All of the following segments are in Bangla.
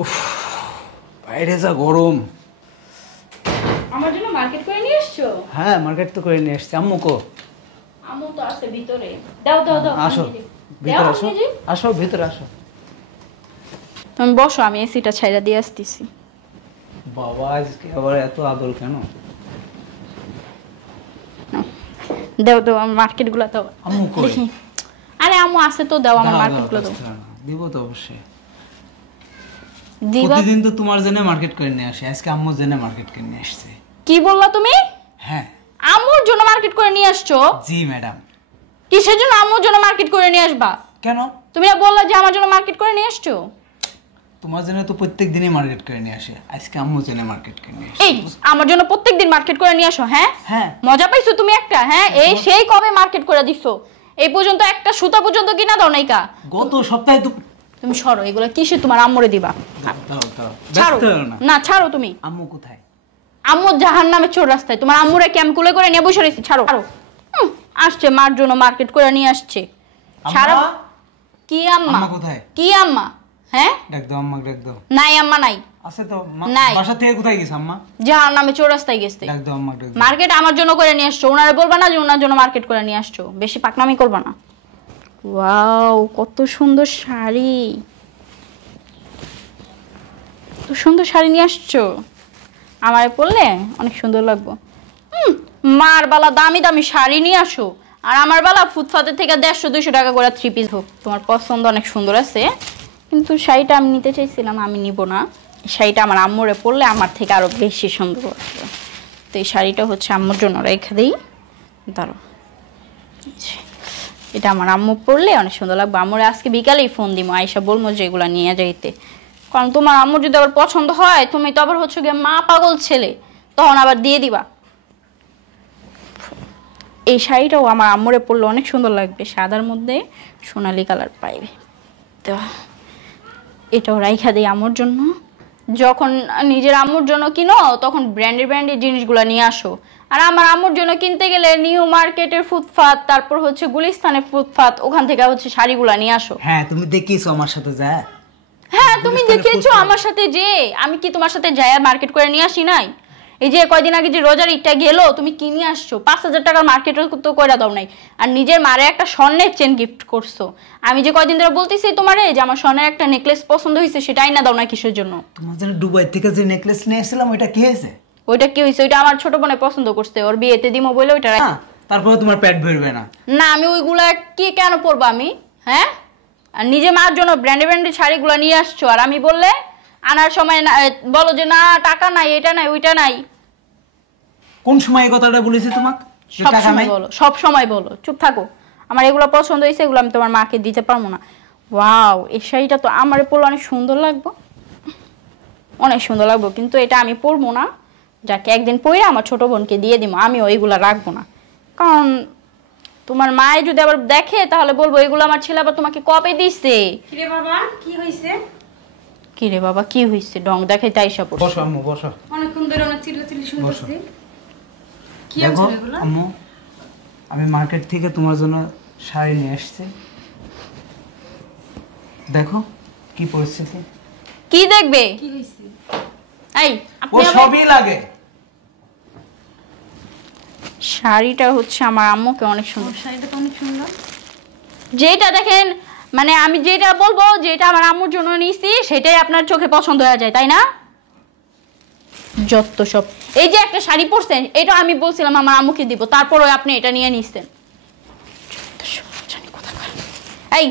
উফ, বাইরে যা গরম। আমার জন্য মার্কেট করে নিয়ে এসছো? হ্যাঁ, মার্কেট তো করে নিয়ে এসছি। আম্মু কো? আম্মু তো আছে ভিতরে। দাও দাও দাও, আসো ভিতরে, আসো আসো ভিতরে আসো। তুমি বসো, আমি এসিটা ছাইড়া দিয়ে আসতেছি। বাবা আজকে আবার এত আদর কেন? দাও দাও, আমার মার্কেটগুলো দাও। আম্মু কই? দেখি। আরে আম্মু আছে তো, দাও আমার মার্কেটগুলো দাও। দিব তো অবশ্যই। দিবা? প্রতিদিন তো তোমার জন্য মার্কেট করে নিয়ে আসি, আজকে আম্মুর জন্য মার্কেট করে নিয়ে আসছে। কি বললা তুমি? হ্যাঁ। আম্মুর জন্য মার্কেট করে নিয়ে আসছো? জি ম্যাডাম। কিসের জন্য আম্মুর জন্য মার্কেট করে নিয়ে আসবা? কেন? তুমি না বললা যে আমার জন্য মার্কেট করে নিয়ে আসছো? তোমার জন্য তো প্রত্যেক দিনই মার্কেট করে নিয়ে আসে, আজকে আম্মুর জন্য মার্কেট করে নিয়ে আসছে। এই আমার জন্য প্রত্যেকদিন মার্কেট করে নিয়ে আসো? হ্যাঁ হ্যাঁ। মজা পাইছো তুমি একটা? হ্যাঁ, এই সেই কবে মার্কেট করে দিছো? এই পর্যন্ত একটা সুতা পর্যন্ত কিনা দাও নাইকা। গত সপ্তাহে তো তুমি সরো, এগুলো কিসে তোমার আম্মুরে দিবা? দাও দাও। ছাড়ো ব্যস্ত হও না। না, ছাড়ো তুমি। আম্মু কোথায়? আম্মু জাহান্নামে চোর রাস্তায়। তোমার আম্মুরে কি আমি কুলে করে নিয়ে বসে রয়েছি? ছাড়ো ছাড়ো। আসছে মার জন্য মার্কেট করে নিয়ে আসছে। সারা আম্মা? কি আম্মা? আম্মা কোথায়? কি আম্মা? হ্যাঁ, ডাক দাও আম্মা, ডাক দাও। নাই আম্মা নাই। আছে তো। নাই। বাসা থেকে কোথায় গেছে আম্মা? জাহান্নামে চোর রাস্তায় গেছে। ডাক দাও আম্মা, ডাক দাও। মার্কেট আমার জন্য করে নিয়ে আসছো, ওনারে বলবা না যে ওনার জন্য মার্কেট করে নিয়ে আসছো। বেশি পাকনামি করবা না। ওয়াও, কত সুন্দর শাড়ি! কত সুন্দর শাড়ি নিয়ে আসছো, আমারে পরলে অনেক সুন্দর লাগবে। মার বালা দামি দামি শাড়ি নিয়ে আসো, আর আমার বালা ফুটপাতের থেকে 150-200 টাকা করে 3 পিস হোক। তোমার পছন্দ অনেক সুন্দর আছে, কিন্তু শাড়িটা আমি নিতে চাইছিলাম, আমি নিব না। শাড়িটা আমার আম্মুরে পরলে আমার থেকে আরো বেশি সুন্দর লাগবে। তো এই শাড়িটা হচ্ছে আম্মুর জন্য রেখে দিই। দাঁড়ো, এটা আমার আম্মু পরলে অনেক সুন্দর লাগবে। আম্মুরে আজকে বিকালেই ফোন দিব, আয়সা বলবো যে এগুলো নিয়ে যাইতে। কারণ তোমার আম্মুর যদি আবার পছন্দ হয়, তুমি তো আবার হচ্ছে গিয়ে মা পাগল ছেলে, তখন আবার দিয়ে দিবা। এই শাড়িটাও আমার আম্মুরে পরলে অনেক সুন্দর লাগবে, সাদার মধ্যে সোনালি কালার পাইবে। তো এটাও রাইখা দিই আম্মুর জন্য। যখন নিজের আম্মুর জন্য কিনো তখন ব্র্যান্ডের জিনিসগুলো নিয়ে আসো। আর আমার আম্মুর জন্য কিনতে গেলে নিউ মার্কেটের ফুটপাত, তারপর হচ্ছে গুলিস্তানের ফুটপাত, ওখান থেকে হচ্ছে শাড়িগুলা নিয়ে আসো। হ্যাঁ, তুমি দেখিয়েছো আমার সাথে যায়। হ্যাঁ, তুমি দেখেছো আমার সাথে যে। আমি কি তোমার সাথে যাই আর মার্কেট করে নিয়ে আসি নাই? এই যে কয়দিন আগে যে রোজার ঈদটা গেল, তুমি কি নিয়ে আসছো? 5000 টাকার মার্কেট তো করে দাও নাই, আর নিজের মারে একটা স্বর্ণের চেন গিফট করছো। আমি যে কয়দিন ধরে বলতেছি তোমারে যে আমার স্বর্ণের একটা নেকলেস পছন্দ হয়েছে, সেটাই না দাও না কিসের জন্য? তোমার জন্য দুবাই থেকে যে নেকলেস নিয়ে এসেছিলাম, ওইটা কি হয়েছে? ওইটা কি হয়েছে? ওইটা আমার ছোট বোনে পছন্দ করছে, ওর বিয়েতে দিমো বলে ওইটা। তারপরে তোমার পেট ভরবে না? না, আমি ওইগুলা কি কেন পরবো আমি? হ্যাঁ, আর নিজে মার জন্য ব্র্যান্ডের শাড়িগুলো নিয়ে আসছো, আর আমি বললে আনার সময় বলো যে না টাকা নাই, এটা নাই, ওইটা নাই। কোন সময় এই কথাটা বলেছি তোমাকে? সব সময় বলো, সব সময় বলো। চুপ থাকো। আমার এগুলো পছন্দ হয়েছে, এগুলো আমি তোমার মাকে দিতে পারবো না। ওয়াও, এই শাড়িটা তো আমার পরলে অনেক সুন্দর লাগবে, অনেক সুন্দর লাগবে, কিন্তু এটা আমি পরবো না। যাকে একদিন পরে আমার ছোট বোনকে দিয়ে দিব, আমি ওইগুলো রাখবো না। কারণ তোমার মায়ে যদি আবার দেখে তাহলে বলবো এগুলো আমার ছেলে আবার তোমাকে কবে দিছে। কিরে বাবা, কি হইছে? কিরে বাবা, কি হইছে? ডং দেখাইতে আইসা পড়ছে। বসো আম্মু, বসো। অনেকক্ষণ ধরে অনেক চিল্লাচিল্লি শুনতেছি। কি দেখো আছে এগুলো? আম্মু, আমি মার্কেট থেকে তোমার জন্য শাড়ি নিয়ে আসছি। দেখো কি পরিস্থিতি। কি দেখবে? কি হইছে? এই ও আপনি সবই লাগে। শাড়িটা হচ্ছে আমার আম্মুকে অনেক সুন্দর। শাড়িটা তো অনেক সুন্দর। যেটা দেখেন, মানে আমি যেটা বলবো যেটা আমার আম্মুর জন্য নিছি সেটাই আপনার চোখে পছন্দ হয়ে যায়, তাই না? যত সব। এই যে একটা শাড়ি পরছেন, এটা আমি বলছিলাম আমার আম্মুকে দিব, তারপরও আপনি এটা নিয়ে নিছেন। এই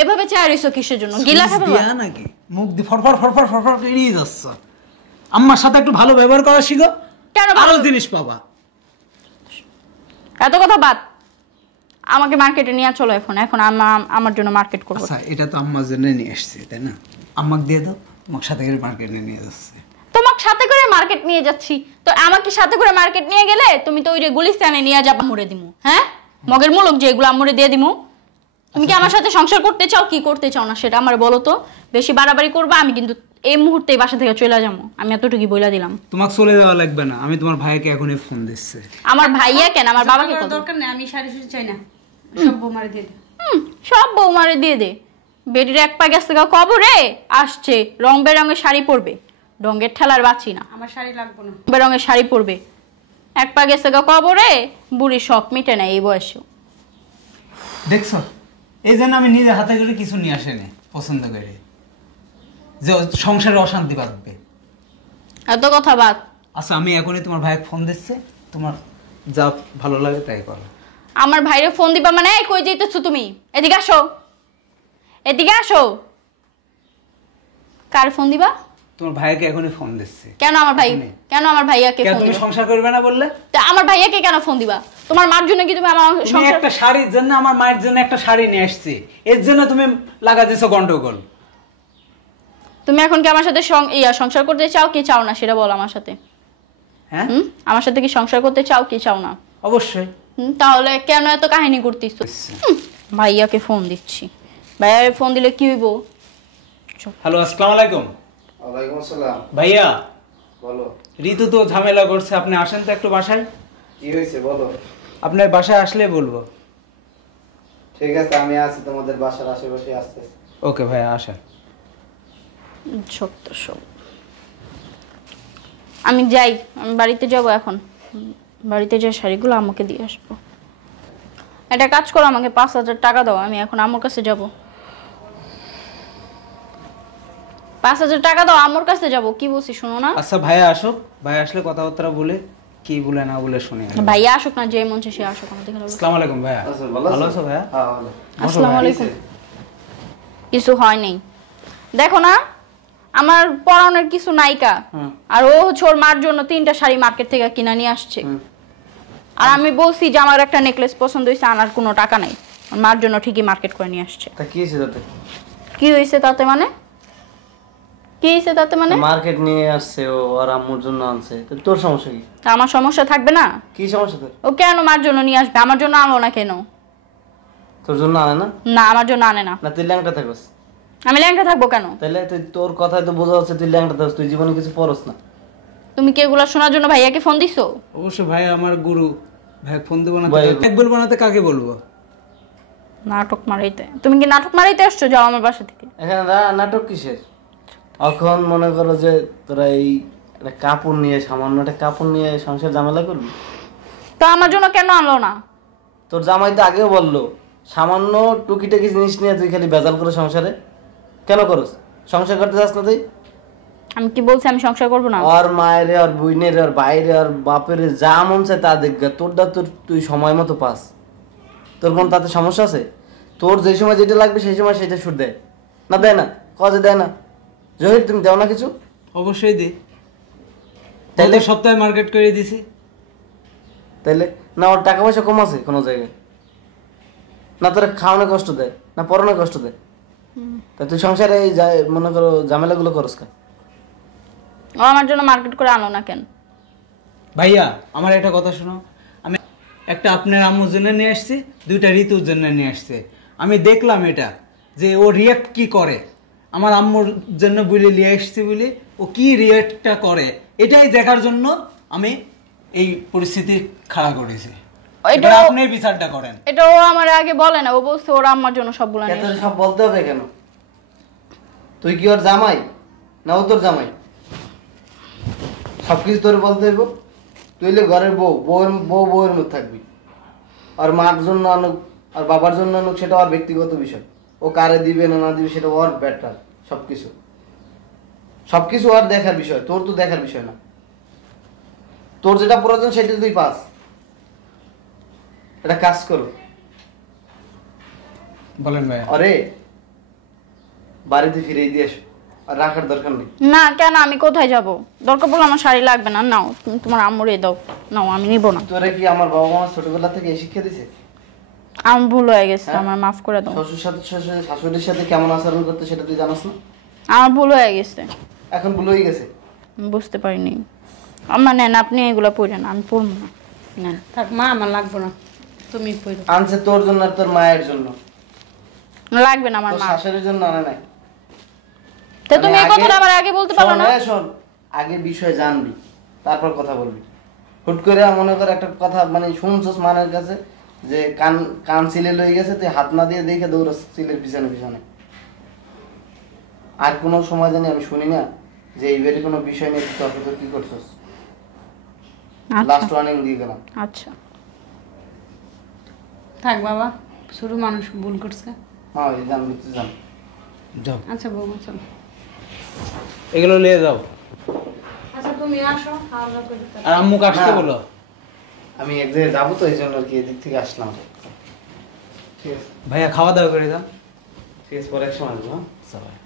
এভাবে চায় রইছো কিসের জন্য? গিলা খাবে নাকি? মুখ দিয়ে ফরফর ফরফর ফরফর এড়িয়ে যাচ্ছ। আম্মার সাথে একটু ভালো ব্যবহার করা শিখো, কেন? ভালো জিনিস পাবা। এত কথা বাদ, আমাকে মার্কেটে নিয়ে চলো এখন। এখন আমার জন্য মার্কেট করবো। আচ্ছা, এটা তো আম্মার জন্য নিয়ে এসছি, তাই না? আম্মাকে দিয়ে দাও, তোমার সাথে করে মার্কেটে নিয়ে যাচ্ছে। তোমাকে সাথে করে মার্কেট নিয়ে যাচ্ছি তো আমাকে সাথে করে মার্কেট নিয়ে গেলে তুমি তো ওই যে গুলিস্তানে নিয়ে যাবা, মুড়ে দিমু। হ্যাঁ, মগের মুলক যে এগুলো আম্মুরে দিয়ে দিমু। তুমি কি আমার সাথে সংসার করতে চাও, কি করতে চাও না সেটা আমার বলো তো। বেশি বাড়াবাড়ি করবা, আমি কিন্তু এই মুহূর্তে এই বাসা থেকে চলে যাবো। আমি এতটুকুই বইলা দিলাম। তোমাকে চলে যাওয়া লাগবে না, আমি তোমার ভাইকে এখনই ফোন দিচ্ছি। আমার ভাইয়া কেন, আমার বাবাকে কল। দরকার নেই, আমি শাড়ি চাই না, সব বৌমারে দিয়ে দে। সব বৌমারে দিয়ে দে। বেডির এক পা গেছে গা কবরে, আসছে রং বেরঙের শাড়ি পরবে, রঙের ঠেলার বাঁচি না, আমার শাড়ি লাগবে না। বেরঙের শাড়ি পরবে। এক পা গেছে গা কবরে, বুড়ি শখ মিটে না এই বয়সে। দেখছো, এই জন্য আমি নিজে হাতে করে কিছু নিয়ে আসেনি পছন্দ করে, যে সংসারে অশান্তি বাঁধবে। এত কথা বাদ। আচ্ছা আমি এখনই তোমার ভাইকে ফোন দিচ্ছে, তোমার যা ভালো লাগে তাই করো। আমার ভাইরে ফোন দিবা মানে? এই কই যাইতেছো তুমি? এদিকে আসো, এদিকে আসো। কার ফোন দিবা? তোমার ভাইকে এখনই ফোন দিচ্ছে। কেন আমার ভাই, কেন আমার ভাইয়াকে কেন ফোন তুমি দিবা? সংসার করবে না বললে? তা আমার ভাইয়াকে কেন ফোন দিবা? তোমার মার জন্য কি তুমি আমার তুমি সংসার? একটা শাড়ির জন্য, আমার মায়ের জন্য একটা শাড়ি নিয়ে আসছি, এর জন্য তুমি লাগা দিছো গন্ডগোল। তুমি এখন কি আমার সাথে সংসার করতে চাও কি চাও না সেটা বলো আমার সাথে। হ্যাঁ আমার সাথে কি সংসার করতে চাও কি চাও না? অবশ্যই। তাহলে কেন এত কাহিনী করতেছো? ভাইয়াকে ফোন দিচ্ছি। ভাইয়াকে ফোন দিলে কি হইব? হ্যালো, আসসালামু আলাইকুম। ওয়ালাইকুম আসসালাম। ভাইয়া, বলো। ঋতু তো ঝামেলা করছে, আপনি আসেন তো একটু বাসায়। কি হয়েছে বলো। আপনার বাসায় আসলে বলবো। ঠিক আছে, আমি আছি তোমাদের বাসার আশেপাশে আসতেছি। ওকে ভাইয়া, আসেন। সত্য সব। আমি যাই, আমি বাড়িতে যাব এখন। বাড়িতে যে শাড়িগুলো আমাকে দিয়ে আসবো। একটা কাজ করো, আমাকে 5,000 টাকা দাও, আমি এখন আম্মুর কাছে যাব। 5,000 টাকা দাও, আম্মুর কাছে যাব। কি বলছি শোনো না? আচ্ছা ভাইয়া আসুক, ভাই আসলে কথাবার্তা বলে কি বলে না বলে শুনি। ভাইয়া আসুক না, যে মন চায় সে আসুক আমাদের ঘরে। আসসালামু আলাইকুম ভাইয়া। আচ্ছা, ভালো আছো ভাইয়া? হ্যাঁ ভালো। আসসালামু আলাইকুম। কিছু হয় নাই, দেখো না আমার পরানোর কিছু নাইকা, আর ও হচ্ছে ওর মার জন্য 3টা শাড়ি মার্কেট থেকে কিনা নিয়ে আসছে। আর আমি বলছি যে আমার একটা নেকলেস পছন্দ হয়েছে, আনার কোনো টাকা নাই। ওর মার জন্য ঠিকই মার্কেট করে নিয়ে আসছে। তা কি হয়েছে তাতে? কি হয়েছে তাতে মানে? কি হয়েছে তাতে মানে? মার্কেট নিয়ে আসছে ও, আর আম্মুর জন্য আনছে, তো তোর সমস্যা কি? তা আমার সমস্যা থাকবে না? কি সমস্যা তোর? ও কেন মার জন্য নিয়ে আসবে? আমার জন্য আনলো না কেন? তোর জন্য আনে না? না, আমার জন্য আনে না। না তুই ল্যাংটা থাকস? আমি ল্যাংটা থাকবো কেন? তাহলে তুই, তোর কথায় তো বোঝা যাচ্ছে তুই ল্যাংটা থাকস, তুই জীবনে কিছু পড়স না। তুমি কি এগুলা শোনার জন্য ভাইয়াকে ফোন দিছো? অবশ্যই ভাই, আমার গুরু ভাই, ফোন দেবো না? ভাই, এক বলবো না তো কাকে বলবো? নাটক মারাইতে? তুমি কি নাটক মারাইতে আসছো? যাও আমার বাসা থেকে। এখানে নাটক কিসের? এখন মনে করো যে তোরা এই একটা কাপড় নিয়ে, সামান্য একটা কাপড় নিয়ে সংসার ঝামেলা করবি? তো আমার জন্য কেন আনলো না? তোর জামাই তো আগেও বললো, সামান্য টুকিটাকি জিনিস নিয়ে তুই খালি বেজাল করে সংসারে কেন করস? সংসার করতে যাস না তুই? আমি কি বলছি আমি সংসার করবো না? আর মায়ের আর বইনের আর বাইরে আর বাপের যা মন চায় তা দেখগা, তোরটা তোর তুই সময় মতো পাস। তোর কোন তাতে সমস্যা আছে? তোর যে সময় যেটা লাগবে সেই সময় সেটা সুর দেয় না? দেয় না? কজে দেয় না? জহির তুমি দেও না কিছু? অবশ্যই দিই, তাইলে তাহলে সপ্তাহে মার্কেট করে দিছি। তাইলে না ওর টাকা পয়সা কম আছে কোনো জায়গায়? না তোর খাওয়ানো কষ্ট দেয়, না পড়ানো কষ্ট দেয়? তা তুই সংসারে এই মনে করো ঝামেলাগুলো করস কা? ও আমার জন্য মার্কেট করে আনো না কেন? ভাইয়া আমার একটা কথা শোনো, আমি একটা আপনার আম্মুর জন্য নিয়ে আসছি, 2টা ঋতুর জন্য নিয়ে আসছে। আমি দেখলাম এটা যে ও রিয়াক্ট কি করে, আমার আম্মুর জন্য বলে নিয়ে আসছি বলে ও কি রিয়াক্টটা করে, এটাই দেখার জন্য আমি এই পরিস্থিতি খাড়া করেছি। এটা এবার আপনি বিচারটা করেন। এটা ও আমার আগে বলে না, ও বলছে ওরা আমার জন্য সবগুলো নিয়ে তোর আসছে। সব বলতে হবে কেন? তুই কি ওর জামাই না ও তোর জামাই? সবকিছু তোর বলতে হইব? তুই হলে ঘরের বউয়ের মধ্যে থাকবি। আর মার জন্য আনুক আর বাবার জন্য আনুক সেটা ওর ব্যক্তিগত বিষয়, ও কারে দিবে না না দিবে সেটা ওর ব্যাটার। সবকিছু ওর দেখার বিষয়, তোর তো দেখার বিষয় না। তোর যেটা প্রয়োজন সেটা তুই পাস। এটা কাজ করো। বলেন ভাইয়া। আরে বাড়িতে ফিরে দিয়ে আসো, আর রাখার দরকার নেই। না কেন? আমি কোথায় যাব? দরকার পড়লে আমার শাড়ি লাগবে না, নাও তুমি তোমার আম্মুরে দাও। নাও, আমি নিব না। তোরে কি আমার বাবা মা ছোটবেলা থেকে এই শিক্ষা দিছে? আমার ভুল হয়ে গেছে, হ্যাঁ? আমার মাফ করে দাও। শাশুড়ির সাথে কেমন আচরণ করতে সেটা তুই জানাস না? আমার ভুল হয়ে গেছে, এখন ভুল হয়ে গেছে। আমি বুঝতে পারিনি। আমার নেন, আপনি এগুলো পড়েন, আমি পড়বো না। নেন। থাক মা, আমার লাগবে না, তুমি পড়ো। আনছে তোর জন্য আর তোর মায়ের জন্য, লাগবে না আমার তোর মা। শাশুড়ির জন্য আনে নাই। তা তুমি এই কথাটা আমার আগে বলতে পারো না? শোন, আগে বিষয় জানবি তারপর কথা বলবি। হুট করে মনে করে একটা কথা মানে শুনছস মানের কাছে যে কান সিলে লয়ে গেছে, তুই হাত না দিয়ে দেখে দৌড়াস সিলের পিছনে পিছনে। আর কোনো সময় জানি আমি শুনি না যে এইবারে কোনো বিষয় নিয়ে তর্ক কি করছস। লাস্ট ওয়ার্নিং দিয়ে গেলাম। আচ্ছা থাক বাবা, ছোট মানুষ ভুল করছে। হ্যাঁ এই যান ভিতরে যান। যাও আচ্ছা বৌমা চলো। এগুলো নিয়ে যাও। আচ্ছা তুমি আসো, খাওয়া দাওয়া করে আর আম্মুকে আসতে না। বলো। আমি এক জায়গায় যাবো তো এই জন্য আর কি এদিক থেকে আসলাম। ঠিক আছে ভাইয়া খাওয়া দাওয়া করে যাও। ঠিক আছে পরে এক সময় আসবো, হ্যাঁ? আচ্ছা ভাই।